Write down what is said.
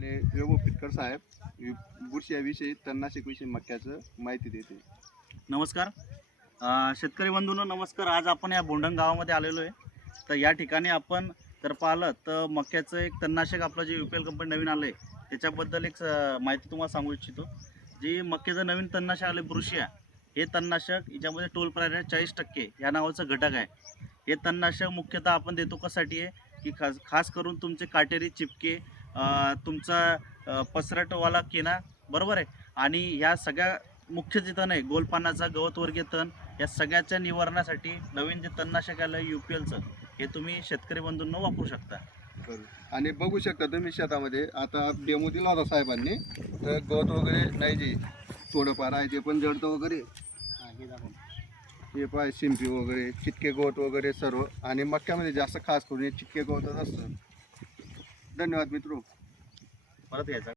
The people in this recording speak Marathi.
आपले योगो पिटकर साहेब बुरशीविषयी तणनाशकविषयी मक्याचं माहिती देते. नमस्कार शेतकरी बंधूंनो, नमस्कार. आज आपण या बोंढंग गावामध्ये आलेलो आहे. तर या ठिकाणी आपण जर पाहिलं तर मक्याचं एक तणनाशक आपलं जे UPL कंपनी नवीन आलं आहे त्याच्याबद्दल एक माहिती तुम्हाला सांगू इच्छितो. जी मक्याचं नवीन तणनाशक आलं बुरशिया, हे तणनाशक याच्यामध्ये टोल प्रायड 40% या नावाचं घटक आहे. हे तणनाशक मुख्यतः आपण देतो कशासाठी आहे की खास करून तुमचे काटेरी चिपके, तुमचा पसरटवाला केना, बरोबर आहे, आणि ह्या सगळ्या मुख्य जे तण आहे गोलपानाचा गवतवर्गीय तण, या सगळ्याच्या निवारणासाठी नवीन जे तणनाशक आलं UPLचं, हे तुम्ही शेतकरी बंधूंना वापरू शकता. आणि बघू शकता तुम्ही शेतामध्ये आता डेमो दिला होता साहेबांनी, तर गवत वगैरे नाही, जे थोडंफार आहे ते पण जडतं वगैरे, हे पाय शिंपी वगैरे चिटके गवत वगैरे सर्व. आणि मक्यामध्ये जास्त खास करून हे चिटके गवतच असतं. धन्यवाद मित्रो. परत यायचा